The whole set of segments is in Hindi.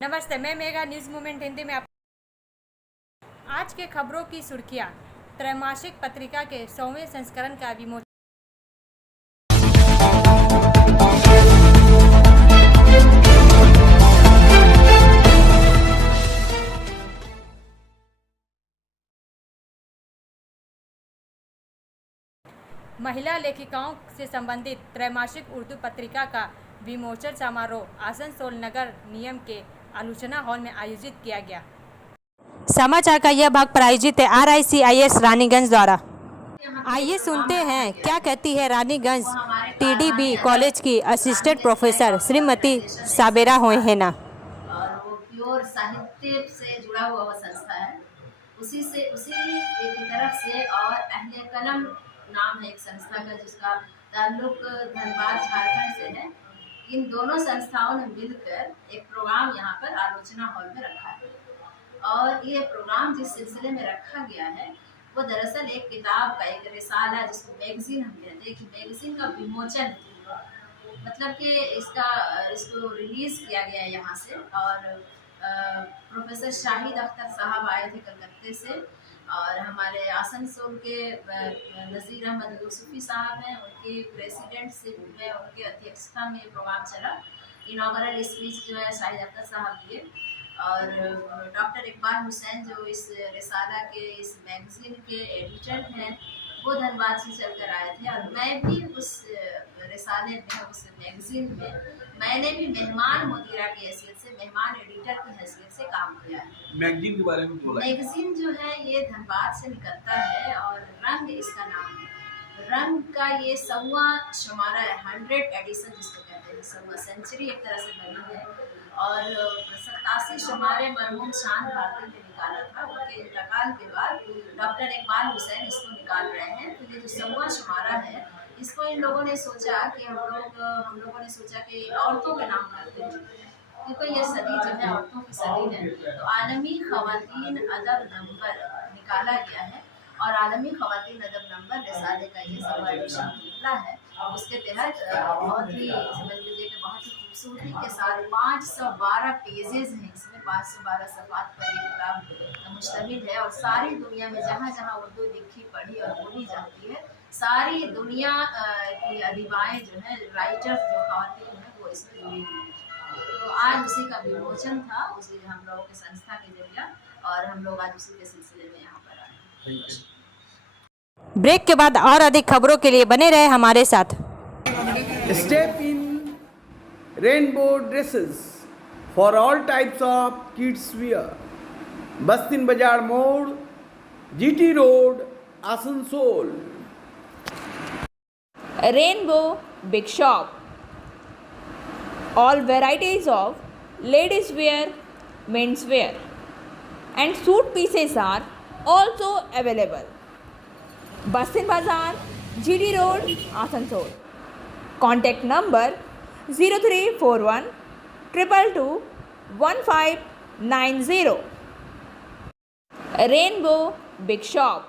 नमस्ते, मैं मेगा न्यूज़ मूवमेंट हिंदी में आज के खबरों की सुर्खियां। त्रैमासिक पत्रिका के 100वें संस्करण का विमोचन। महिला लेखिकाओं से संबंधित त्रैमासिक उर्दू पत्रिका का विमोचन समारोह आसनसोल नगर निगम के आलोचना हॉल में आयोजित किया गया। समाचार का यह भाग प्रायोजित है RICIS रानीगंज द्वारा। आइए सुनते हैं क्या कहती है रानीगंज TDB कॉलेज की असिस्टेंट प्रोफेसर श्रीमती साबेरा होहेना। और वो प्योर साहित्य से जुड़ा हुआ वो संस्था है। उसी की तरफ से और अहले कलम नाम है एक संस्था का जिसका ताल्लुक धनबाद झारखंड से है। इन दोनों संस्थाओं ने मिलकर एक प्रोग्राम यहाँ पर आलोचना हॉल में रखा है और ये प्रोग्राम जिस सिलसिले में रखा गया है वो दरअसल एक किताब का, एक रिसाला जिसको मैगजीन हम कहते हैं कि मैगजीन का विमोचन, मतलब कि इसको रिलीज किया गया है यहाँ से। और प्रोफेसर शाहिद अख्तर साहब आए थे कलकत्ते से और हमारे आसनसोल के नज़ीर अहमद यूसुफी साहब हैं, उनके प्रेसिडेंटशिप में, उनके अध्यक्षता में प्रोग्राम चला। इनॉगरल स्पीच जो है शाहिद अख्तर साहब दिए और डॉक्टर इकबाल हुसैन जो इस रिसाला के, इस मैगजीन के एडिटर हैं, वो धनबाद से चलकर आए थे। और मैं भी उस रिसाले में, उस मैगजीन में मैंने भी मेहमान मुदीरा की हैसियत से, मेहमान एडिटर की हैसियत से काम किया है। मैगजीन के बारे में बोला। मैगजीन जो है ये धनबाद से निकलता है और रंग इसका नाम है। रंग का ये 100वां शुमारा है, 100 एडिशन जिसको कहते हैं, 100वां सेंचुरी एक तरह से बनी है। और 87 शुमारे मरहूम शान भारती ने निकाला था। उनके इंतकाल के बाद डॉक्टर इकबाल हुसैन इसको निकाल रहे हैं। तो ये जो 100वां शुमारा है, इसको इन लोगों ने सोचा कि हम लोगों ने सोचा कि औरतों के नाम करते हैं, क्योंकि ये सदी जो है औरतों की सदी है। तो आलमी खवातीन अदब नंबर निकाला गया है और आलमी खवातीन अदब नंबर रिसाले का ये 100वां एडिशन निकला है। उसके तहत बहुत ही, समझ लीजिए कि बहुत ही खूबसूरती के साथ 512 पेजेस हैं इसमें, 512 सफ़ात पर ये किताब मुश्तमिल है। और सारी दुनिया में जहाँ जहाँ उर्दू लिखी, पढ़ी और बोली जाती है, सारी दुनिया की अदिबाएँ जो हैं, राइटर्स जो ख़वातीन हैं, वो इसमें जुड़ी हुई हैं। तो आज उसी का विमोचन था, उसी हम लोगों के संस्था के जरिए, और हम लोग आज उसी के सिलसिले में यहाँ पर आए। ब्रेक के बाद और अधिक खबरों के लिए बने रहे हमारे साथ। Step in rainbow dresses for all types of kids wear. Bastin Bazar Mode, GT Road, Asansol. Rainbow Big Shop. All varieties of ladies wear, men's wear and suit pieces are also available. Bastin Bazar, GD Road, Asansol. Contact number 0341 222 1590. Rainbow Big Shop.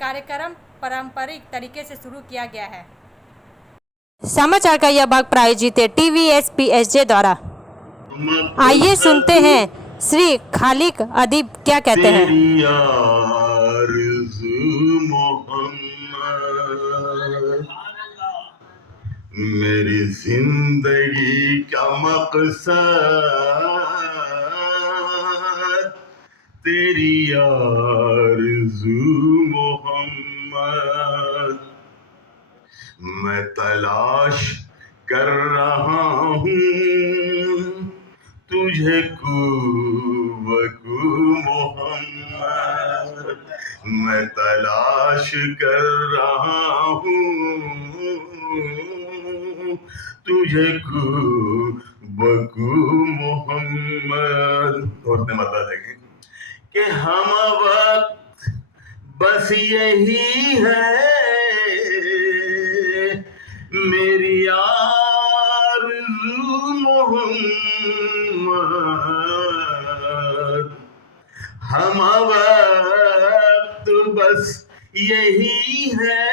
कार्यक्रम पारंपरिक तरीके से शुरू किया गया है। समाचार का यह भाग प्रायोजित है TVS-PSJ द्वारा। आइए सुनते हैं श्री खालिक अदीब क्या कहते हैं। मेरी जिंदगी का मकसद तेरी आरज़ू मोहम्मद, मैं तलाश कर रहा हूँ तुझे कुवकू मोहम्मद, मैं तलाश कर रहा हूँ तुझे कुवकू मोहम्मद। और बता देंगे कि हम वक्त बस यही है मेरी आरज़ू मोहम्मद, हम वक्त बस यही है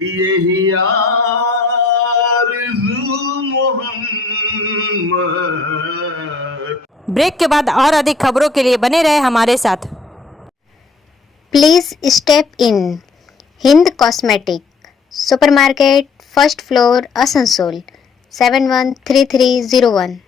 यही आरज़ू मोहम्मद। ब्रेक के बाद और अधिक खबरों के लिए बने रहे हमारे साथ। Please step in. Hind Cosmetic, Supermarket, first floor, Asansol, 713301.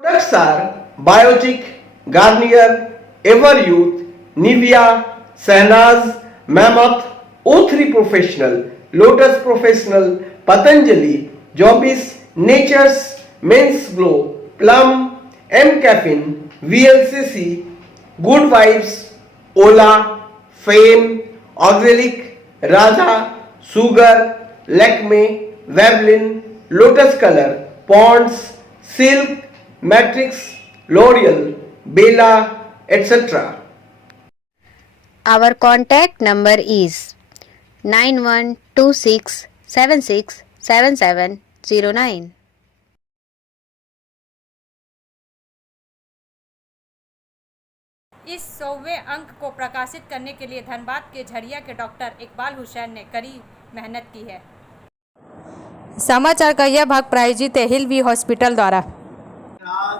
Products are Biotic, Garnier, Everyouth, Nivea, Sahnaz, Mammoth, O3 Professional, Lotus Professional, Patanjali, Jobis, Nature's, Men's Glow, Plum, M Caffeine, VLCC, Good Vibes, Ola, Fame, Auxilic, Radha, Sugar, Lakme, Veblen, Lotus Color, Ponds, Silk, Matrix, L'Oreal, Bella, etc. Our contact number is 9126767709. इस 100वें अंक को प्रकाशित करने के लिए धनबाद के झरिया के डॉक्टर इकबाल हुसैन ने कड़ी मेहनत की है। समाचार का यह भाग प्रायोजित है हिल वी हॉस्पिटल द्वारा।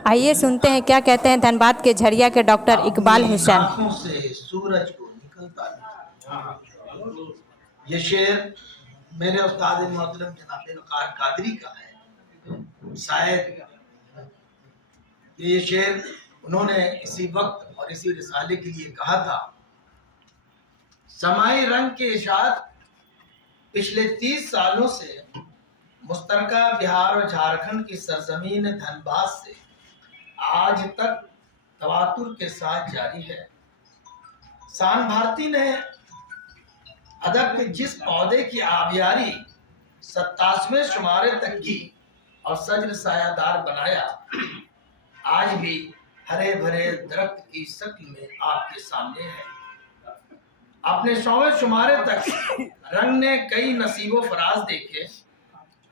आइए सुनते हैं क्या कहते हैं धनबाद के झरिया के डॉक्टर इकबाल हुसैन। आँखों से सूरज को निकलता नहीं। ये शेर मेरे उस्ताद मोहतरम जनाब वक़ार कादरी का है। शायद ये शेर उन्होंने इसी वक्त और इसी रिसाले के लिए कहा था। समाई रंग के इशात पिछले 30 सालों से मुश्तरका बिहार और झारखंड की सरजमीन धनबाद से आज तक तवातुर के साथ जारी है। शान भारती ने अदब के जिस पौधे की आबियारी 27वें शुमारे तक की और सज्र सायादार बनाया, आज भी हरे भरे दरख्त की शक्ल में आपके सामने है। अपने 100वें शुमारे तक रंग ने कई नसीबो फराज देखे।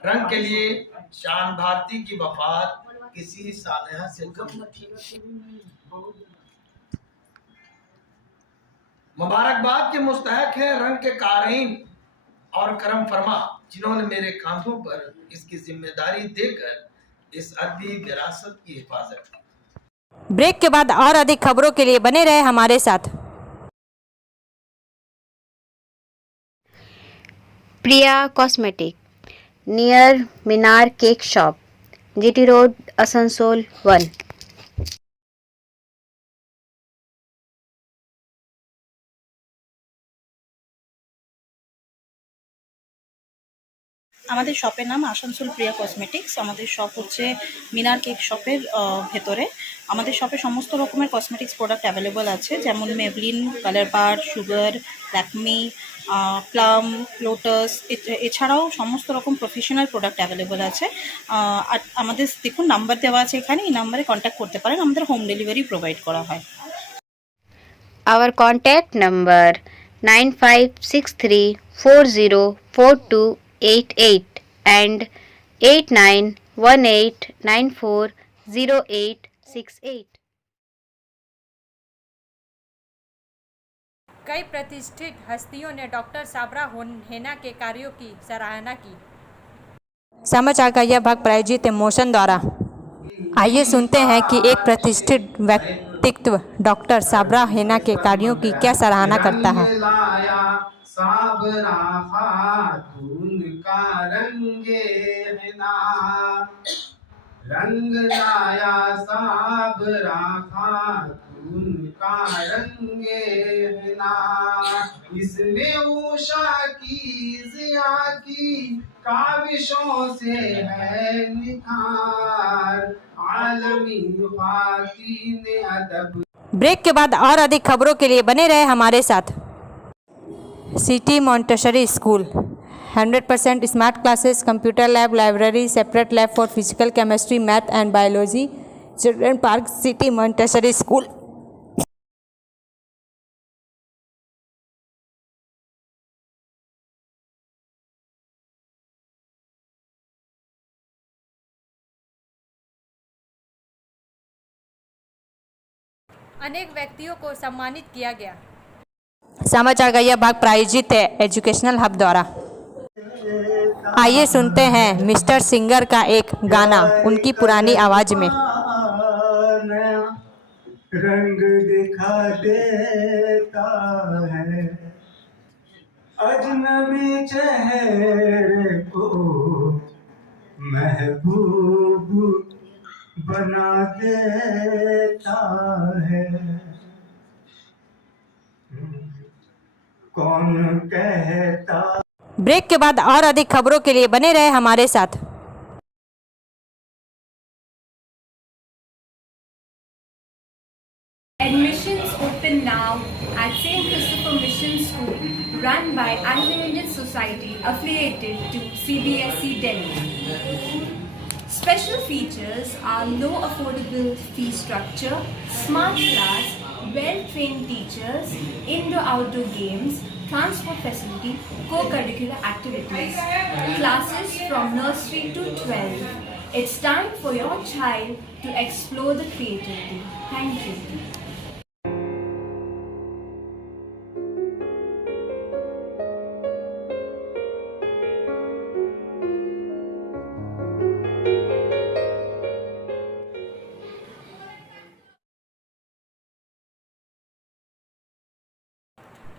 रंग के लिए शान भारती की वफात किसी सानहा से कम न थी। मुबारकबाद के मुस्तहक है रंग के कारीन और करम फरमा, जिन्होंने मेरे कांधों पर इसकी जिम्मेदारी देकर इस अदबी विरासत की हिफाजत की। ब्रेक के बाद और अधिक खबरों के लिए बने रहे हमारे साथ। Priya Cosmetic, near Minar Cake Shop, GT Road, Asansol 1. আমাদের শপের নাম আসানসোল প্রিয়া কসমেটিক্স। আমাদের শপ হচ্ছে মিনার কেক শপের ভেতরে। আমাদের শপে সমস্ত রকমের কসমেটিক্স প্রোডাক্ট অ্যাভেলেবল আছে, যেমন মেবলিন, কালার বার, সুগার, ল্যাকমি, প্লাম, লোটাস, এছাড়াও সমস্ত রকম প্রফেশনাল প্রোডাক্ট অ্যাভেলেবল আছে। আর আমাদের দেখুন নাম্বার দেওয়া আছে এখানে, এই নাম্বারে কন্ট্যাক্ট করতে পারেন। আমাদের হোম ডেলিভারি প্রোভাইড করা হয়। Our contact number 9563404288 and 8918940868. कई प्रतिष्ठित हस्तियों ने डॉक्टर साबरा हेना के कार्यों की सराहना की। समाचार का यह भाग प्रायोजित है मोशन द्वारा। आइए सुनते हैं कि एक प्रतिष्ठित व्यक्तित्व डॉक्टर साबरा हेना के कार्यों की क्या सराहना करता है। साबरा खातून का रंगे हिना, रंग लाया साबरा खातून का रंगे हिना। इसने उषा की जिया की काविशों से है निखार, आलमी खातीन अदब। ब्रेक के बाद और अधिक खबरों के लिए बने रहे हमारे साथ। City Montessori school 100% smart classes, computer lab, library, separate lab for physical chemistry, math and biology, children park, city Montessori school. अनेक व्यक्तियों को सम्मानित किया गया। समाचार का यह भाग प्रायोजित है एजुकेशनल हब द्वारा। आइए सुनते हैं मिस्टर सिंगर का एक गाना उनकी पुरानी आवाज में। रंग दिखा देता है अजनबी चेहरे को महबूब बना देता है। कौन कहता। ब्रेक के बाद और अधिक खबरों के लिए बने रहे हमारे साथ। Admissions open now at St. Christopher Mission School, run by Unlimited Society affiliated to CBSE Delhi. Special features are low affordable fee structure, smart class, well-trained teachers, indoor-outdoor games, transport facility, co-curricular activities, classes from nursery to 12. It's time for your child to explore the creativity. Thank you.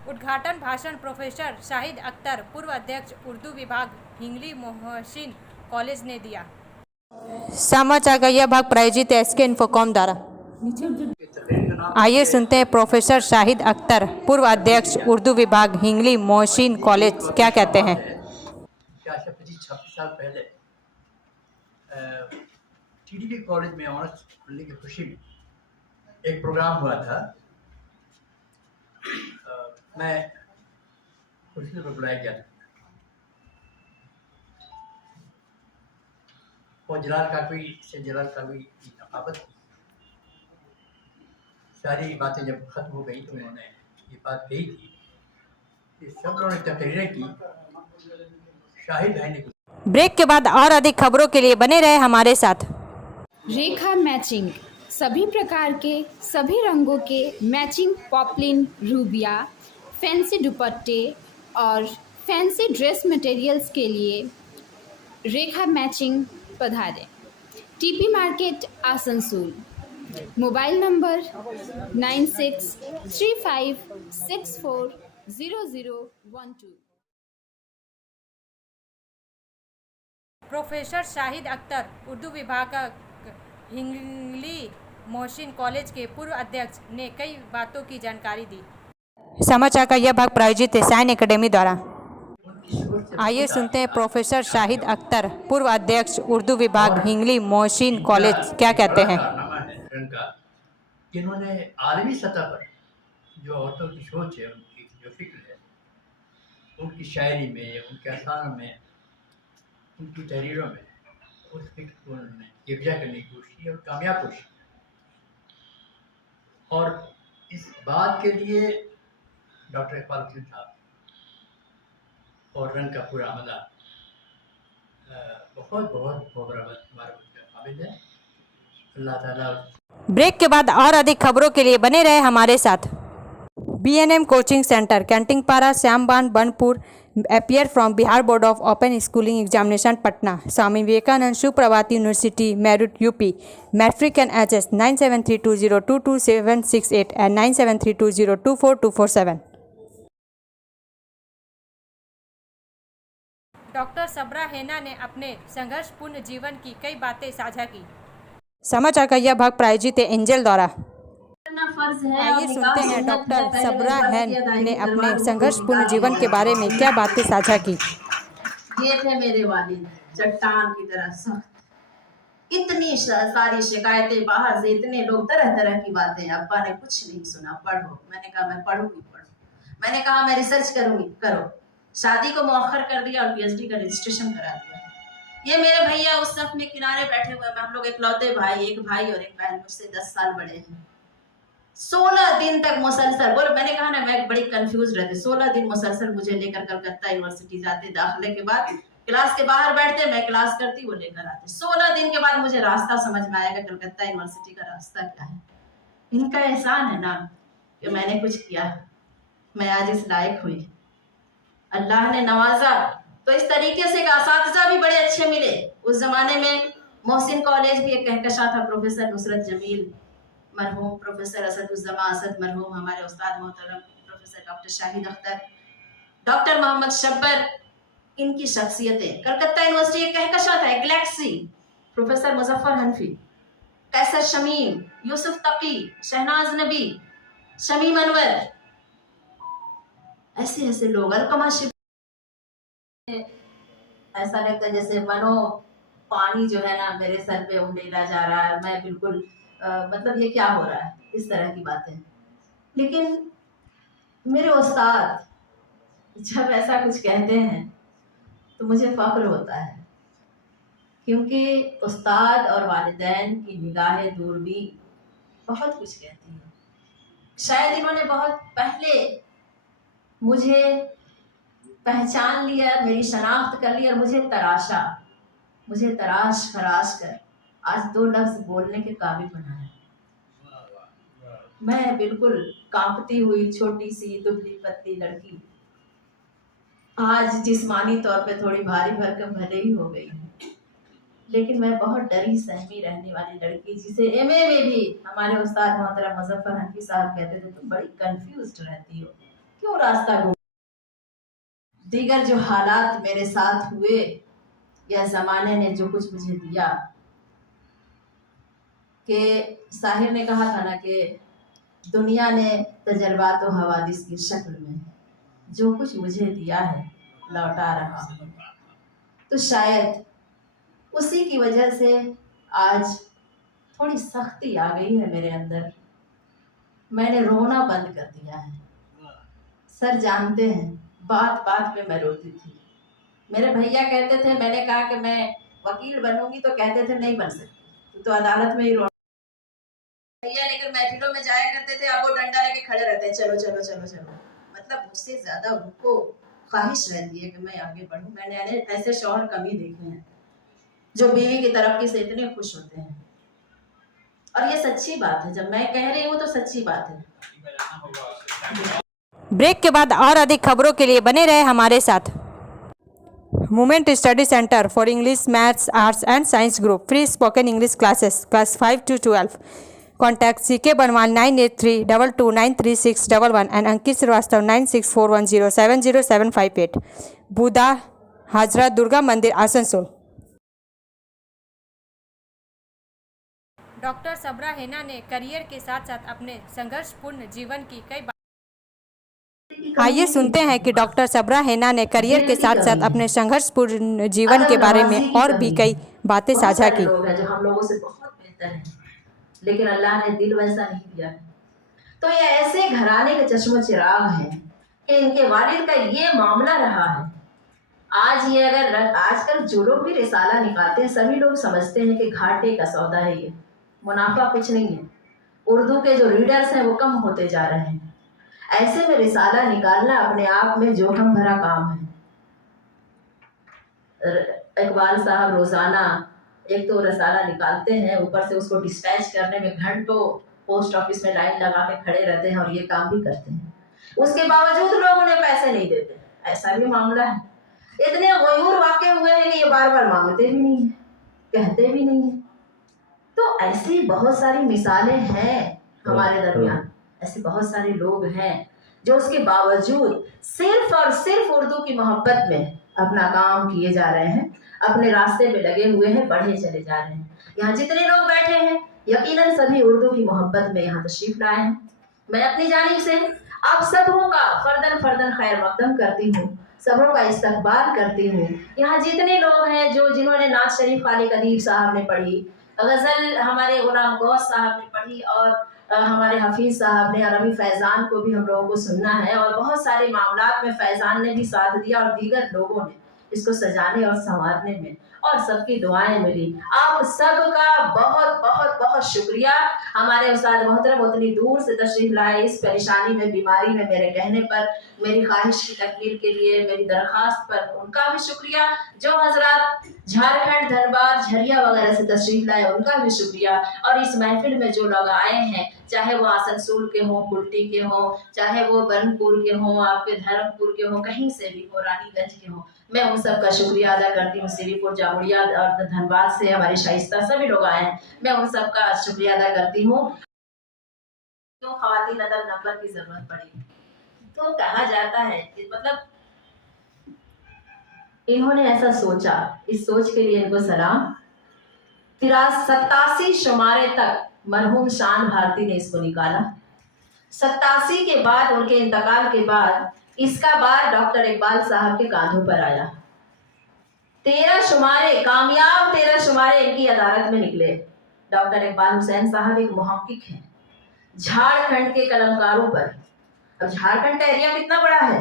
उद्घाटन भाषण प्रोफेसर शाहिद अख्तर पूर्व अध्यक्ष उर्दू विभाग हिंगली मोहसिन कॉलेज ने दिया। समाचार का यह भाग प्रायोजित है एसके इन्फोकॉम द्वारा। आइए सुनते हैं प्रोफेसर शाहिद अख्तर पूर्व अध्यक्ष उर्दू विभाग हिंगली मोहसिन कॉलेज क्या कहते हैं। 26 साल पहले टीडीपी कॉलेज में ऑनर्स खुलने की खुशी में एक प्रोग्राम हुआ था। मैं खुशी पर बुलाया गया था और जलाल काकवी की सखावत की सारी बातें जब खत्म हो गई तो उन्होंने ये बात कही थी कि सब लोगों ने तकरीरें की, शाहिद भाई ने। ब्रेक के बाद और अधिक खबरों के लिए बने रहे हमारे साथ। रेखा मैचिंग सभी प्रकार के सभी रंगों के मैचिंग पॉपलिन, रूबिया, फैंसी दुपट्टे और फैंसी ड्रेस मटेरियल्स के लिए रेखा मैचिंग पधारें। TP market Asansol. Mobile number 9635640012। Professor Shahid Akhtar Urdu विभाग हिंगली मोहसिन कॉलेज के पूर्व अध्यक्ष ने कई बातों की जानकारी दी। समाचार का यह भाग प्रायोजित है साइन एकेडमी द्वारा। आइए सुनते हैं प्रोफेसर शाहिद अख्तर पूर्व अध्यक्ष उर्दू विभाग हिंगली मोहसिन कॉलेज क्या कहते हैं। जिन्होंने आलमी सतह पर जो औरतों की सोच है, उनकी जो फिक्र है, उनकी शायरी में, उनके अफसानों में, उनकी तहरीरों में उस फिक्र को उन्होंने यकजा करने की कोशिश की और कामयाब कोशिश। और इस बात के लिए डॉक्टर इकबाल हुसैन साहब और रंग का पूरा अमला बहुत बहुत हामिद है। अल्लाह ताला। ब्रेक के बाद और अधिक खबरों के लिए बने रहे हमारे साथ। BNM कोचिंग सेंटर कैंटिंगपारा श्यामबान Banpur appear from Bihar Board of Open Schooling Examination Patna, Swami Vivekanand Suprabhat University, Meerut, UP, Matric and HS 9732022768 and 9732024247। Doctor सबरा हेना ने अपने संघर्षपूर्ण जीवन की कई बातें साझा की। समाचार का यह भाग प्रायोजित है एंजल द्वारा। आइए सुनते हैं डॉक्टर सबरा हेन ने अपने संघर्षपूर्ण जीवन के बारे में क्या बातें साझा की। ये थे मेरे वालिद, चट्टान की तरह सख्त, इतनी सारी शिकायतें बाहर से, इतने लोग, तरह तरह की बातें। अब्बा ने कुछ नहीं सुना, पढ़ो। मैंने कहा मैं पढ़ूंगी। मैंने कहा मैं रिसर्च करूंगी, करो। शादी को मौखर कर दिया और PhD का रजिस्ट्रेशन करा दिया। ये मेरे भैया उस सफ में किनारे बैठे हुए, हम लोग इकलौते भाई, एक भाई और एक बहन, मुझसे 10 साल बड़े हैं। 16 दिन तक मुसलसल बोलो, मैंने कहा ना मैं बड़ी कंफ्यूज रहती। 16 दिन मुसलसल मुझे लेकर कलकत्ता यूनिवर्सिटी जाते, दाखिले के बाद क्लास के बाहर बैठते, मैं क्लास करती, वो लेकर आते। 16 दिन के बाद मुझे रास्ता समझ में आएगा कलकत्ता यूनिवर्सिटी का रास्ता क्या है। इनका एहसान है ना कि मैंने कुछ किया। मैं आज इस लायक हुई। अल्लाह ने नवाजा। तो इस तरीके से असातिज़ा भी बड़े अच्छे मिले। उस ज़माने में मोहसिन कॉलेज भी एक कहकशा था। प्रोफेसर नुसरत जमील मरहूम, प्रोफेसर असदुज़्ज़मा असद मरहूम, हमारे उस्ताद मोहतरम professor doctor Shahid Akhtar, doctor Mohammad Shabbir, इनकी शख्सियतें। कलकत्ता यूनिवर्सिटी एक कहकशा था, एक गैलेक्सी। प्रोफेसर मुजफ्फर हनफी, कैसर शमीम, यूसुफ तकी, शहनाज नबी, शमीम अनवर, ऐसे ऐसे लोग। अलकमा शिव, ऐसा लगता है जैसे मनो पानी जो है ना मेरे सर पे उंडेला जा रहा है, मैं बिल्कुल मतलब ये क्या हो रहा है, इस तरह की बातें। लेकिन मेरे उस्ताद जब ऐसा कुछ कहते हैं तो मुझे फख्र होता है, क्योंकि उस्ताद और वालिदैन की निगाहें दूरबीन बहुत कुछ कहती है। शायद इन्होंने बहुत पहले मुझे पहचान लिया, मेरी शनाख्त कर ली और मुझे तराशा, मुझे तराश खराश कर आज 2 लफ्ज़ बोलने के काबिल बनाया। मैं बिल्कुल कांपती हुई छोटी सी दुबली पतली लड़की आज जिस्मानी तौर पे थोड़ी भारी भरकम भले ही हो गई हूँ, लेकिन मैं बहुत डरी सहमी रहने वाली लड़की, जिसे एमए में भी हमारे उस्ताद मोहतरम मुजफ्फर हनफी साहब कहते थे तुम बड़ी कंफ्यूज्ड रहती हो, क्यों रास्ता घूम। दीगर जो हालात मेरे साथ हुए या ज़माने ने जो कुछ मुझे दिया, कि साहिर ने कहा था ना कि दुनिया ने तजर्बात व हवादिस की शक्ल में जो कुछ मुझे दिया है लौटा रहा हूँ, तो शायद उसी की वजह से आज थोड़ी सख्ती आ गई है मेरे अंदर। मैंने रोना बंद कर दिया है। सर जानते हैं बात बात पे मैं रोती थी। मेरे भैया कहते थे, मैंने कहा कि मैं वकील बनूंगी तो कहते थे नहीं बन सकती, तो अदालत में ही रो। भैया लेकर महफिलों में जाया करते थे, अब वो डंडा लेके खड़े रहते हैं, चलो चलो चलो चलो। मतलब मुझसे ज्यादा उनको ख्वाहिश रहती है कि मैं आगे बढ़ूं। मैंने ऐसे शौहर कम ही देखे हैं जो बीवी की तरक्की से इतने खुश होते हैं, और ये सच्ची बात है। जब मैं कह रही हूँ तो सच्ची बात है। ब्रेक के बाद और अधिक खबरों के लिए बने रहे हमारे साथ। Movement study centre for English, maths, arts and science group, free spoken English classes class 5 to 12। Contact CK बनवाल 9832293611 एंड अंकित श्रीवास्तव 9641070758। बुधा हाजरा दुर्गा मंदिर, आसनसोल। डॉक्टर सबरा हेना ने करियर के साथ साथ अपने संघर्षपूर्ण जीवन की कई आइए सुनते हैं कि डॉक्टर सबरा हेना ने करियर के साथ साथ अपने संघर्षपूर्ण जीवन के बारे में और भी कई बातें साझा की। लोग हैं जो हम लोगों से बहुत बेहतर हैं, लेकिन अल्लाह ने दिल वैसा नहीं दिया। तो ये ऐसे घराने के चश्मो चिराग हैं कि इनके वालिद का ये मामला रहा है। आज ये अगर आजकल जो लोग भी रिसाला निकालते हैं, सभी लोग समझते हैं कि घाटे का सौदा है, ये मुनाफा कुछ नहीं है। उर्दू के जो रीडर्स हैं वो कम होते जा रहे हैं। ऐसे में रिसाला निकालना अपने आप में जोखिम भरा काम है। इकबाल साहब रोजाना एक तो रिसाला निकालते हैं, ऊपर से उसको डिस्पैच करने में घंटों पोस्ट ऑफिस में लाइन लगा के खड़े रहते हैं, और ये काम भी करते हैं। उसके बावजूद लोग उन्हें पैसे नहीं देते, ऐसा भी मामला है। इतने गयूर वाक़े हुए हैं कि ये बार बार मांगते भी नहीं है, कहते भी नहीं है। तो ऐसी बहुत सारी मिसालें हैं हमारे दरमियान। ऐसे बहुत सारे लोग हैं जो उसके बावजूद सिर्फ और सिर्फ उर्दू की मोहब्बत में अपना काम किए जा रहे हैं, अपने रास्ते पे लगे हुए हैं, बढ़े चले जा रहे हैं। यहाँ जितने लोग बैठे हैं यकीनन सभी उर्दू की मोहब्बत में यहाँ तशरीफ लाए हैं। मैं अपनी जानिब से आप सबों का फर्दन फर्दन खैर मकदम करती हूँ, सबों का इस्तकबाल करती हूँ। यहाँ जितने लोग हैं जिन्होंने नाज शरीफ खालिक अदीब साहब ने पढ़ी, गज़ल हमारे गुलाम गौस साहब ने पढ़ी, और हमारे हफीज़ साहब ने, और अभी फैज़ान को भी हम लोगों को सुनना है, और बहुत सारे मामलात में फैज़ान ने भी साथ दिया और दीगर लोगों ने इसको सजाने और संवारने में, और सबकी दुआएं मिली। आप सबका बहुत बहुत बहुत शुक्रिया। हमारे उस्ताद मोहतरम उतनी दूर से तशरीफ लाए, इस परेशानी में, बीमारी में, मेरे कहने पर, मेरी ख्वाहिश की तकमील के लिए, मेरी दरख्वास्त पर उनका भी शुक्रिया। जो हजरात झारखंड, धनबाद, झरिया वगैरह से तशरीफ लाए उनका भी शुक्रिया। और इस महफिल में जो लोग आए हैं, चाहे वो आसनसोल के हों, कुल्टी के हों, चाहे वो बनपुर के हों, आपके धर्मपुर के हों, कहीं से भी हो, रानीगंज के हों, मैं उन सबका शुक्रिया अदा करती हूँ। श्रीपुर, जामुड़िया और धनबाद से हमारे शाइस्ता सभी लोग आए हैं, मैं उन सबका शुक्रिया अदा करती हूँ। क्यों खवातीन अदब नंबर की जरूरत पड़ी? तो कहा जाता है कि मतलब इन्होंने ऐसा सोचा, इस सोच के लिए इनको सलाम। 87 शुमारे तक मरहूम शान भारती ने इसको निकाला। 87 के बाद, उनके इंतकाल के बाद, इसका बार डॉक्टर इकबाल साहब के कांधों पर आया। 13 शुमारे, कामयाब 13 शुमारे इनकी अदालत में निकले। डॉक्टर इकबाल हुसैन साहब एक मुहक्किक हैं, झारखंड के कलमकारों पर, अब झारखंड का एरिया कितना बड़ा है,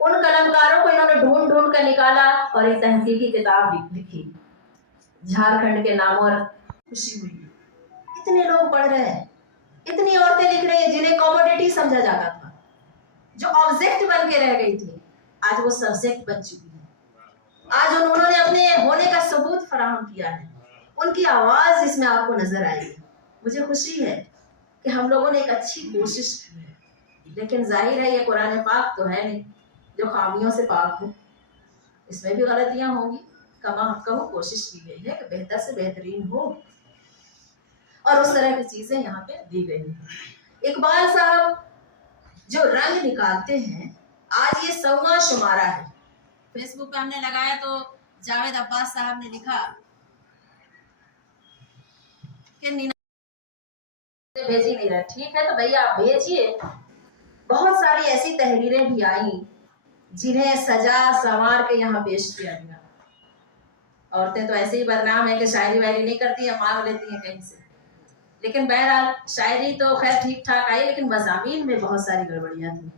उन कलमकारों को इन्होंने ढूंढ ढूंढ कर निकाला और एक तहकीकी किताब लिखी झारखंड के नाम। और खुशी हुई, इतने लोग पढ़ रहे हैं, इतनी औरतें लिख रही हैं जिन्हें कॉमोडिटी समझा जाता था, जो ऑब्जेक्ट बन के रह गई थी, आज वो सब्जेक्ट बन चुकी है। आज उन्होंने अपने होने का सबूत फराहम किया है, उनकी आवाज इसमें आपको नजर आएगी। मुझे खुशी है कि हम लोगों ने एक अच्छी कोशिश की है, लेकिन जाहिर है ये कुरान पाक तो है नहीं जो खामियों से पाक हो, इसमें भी गलतियां होंगी। कमा कोशिश की गई है कि बेहतर से बेहतरीन हो, और उस तरह की चीजें यहाँ पे दी गई हैं। इकबाल साहब जो रंग निकालते हैं, आज ये 100वां शुमारा है। फेसबुक पे हमने लगाया तो जावेद अब्बास साहब ने लिखा कि नीना भेजी नहीं रहा। ठीक है तो भैया आप भेजिए। बहुत सारी ऐसी तहरीरें भी आई जिन्हें सजा संवार के यहाँ पेश किया गया। औरतें तो ऐसे ही बदनाम है कि शायरी वायरी नहीं करती है, मांग लेती हैं कहीं से, लेकिन बहरहाल शायरी तो खैर ठीक ठाक आई, लेकिन मज़ामीन में बहुत सारी गड़बड़ियाँ थी,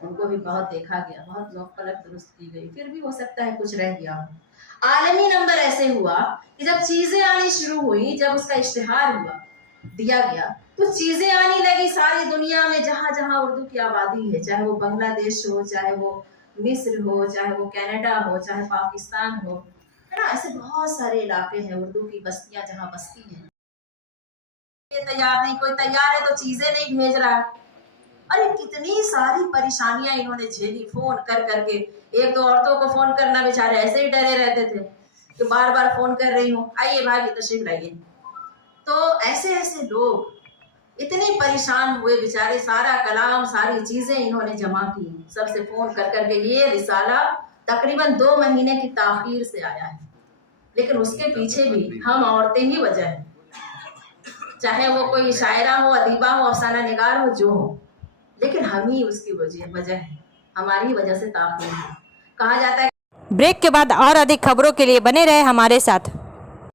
उनको भी बहुत देखा गया, बहुत लोग पलक दुरुस्त की गई, फिर भी हो सकता है कुछ रह गया हो। आलमी नंबर ऐसे हुआ कि जब चीजें आनी शुरू हुई, जब उसका इश्तिहार हुआ, दिया गया, तो चीजें आने लगी सारी दुनिया में, जहां जहां उर्दू की आबादी है, चाहे वो बांग्लादेश हो, चाहे वो मिस्र हो, चाहे वो कनाडा हो, चाहे पाकिस्तान हो, है ना, ऐसे बहुत सारे इलाके हैं उर्दू की बस्तियां जहां बसती हैं। ये तैयार नहीं, कोई तैयार है तो चीजें नहीं भेज रहा। अरे कितनी सारी परेशानियां इन्होंने झेली, फोन कर करके। एक दो औरतों को फोन करना बेचारे ऐसे ही डरे रहते थे कि बार बार फोन कर रही हूँ, आइए भाभी तशरीफ लाइए। तो ऐसे ऐसे लोग इतने परेशान हुए बेचारे, सारा कलाम सारी चीजें इन्होंने जमा की, सबसे फोन कर करके। ये रिसाला तकरीबन 2 महीने की ताखीर से आया है, लेकिन उसके पीछे भी हम औरतें ही वजह है, चाहे वो कोई शायरा हो, अदीबा हो, अफसाना निगार हो, जो हो, लेकिन हम ही उसकी वजह है, हमारी वजह से ताखीर है। कहा जाता है। ब्रेक के बाद और अधिक खबरों के लिए बने रहे हमारे साथ।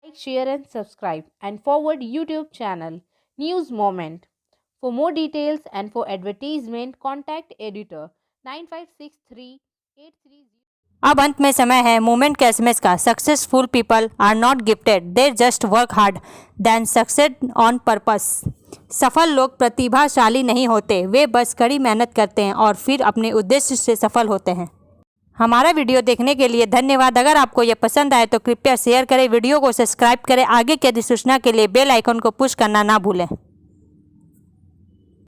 Like, share and subscribe and forward YouTube channel News Moment. For more details and for advertisement, contact editor 956383. अब अंत में समय है मोमेंट के एसएमएस का। Successful people are not gifted, they just work hard then succeed on purpose. सफल लोग प्रतिभाशाली नहीं होते, वे बस कड़ी मेहनत करते हैं और फिर अपने उद्देश्य से सफल होते हैं। हमारा वीडियो देखने के लिए धन्यवाद। अगर आपको ये पसंद आए तो कृपया शेयर करें, वीडियो को सब्सक्राइब करें। आगे की अधिसूचना के लिए बेल आइकन को पुश करना ना भूलें।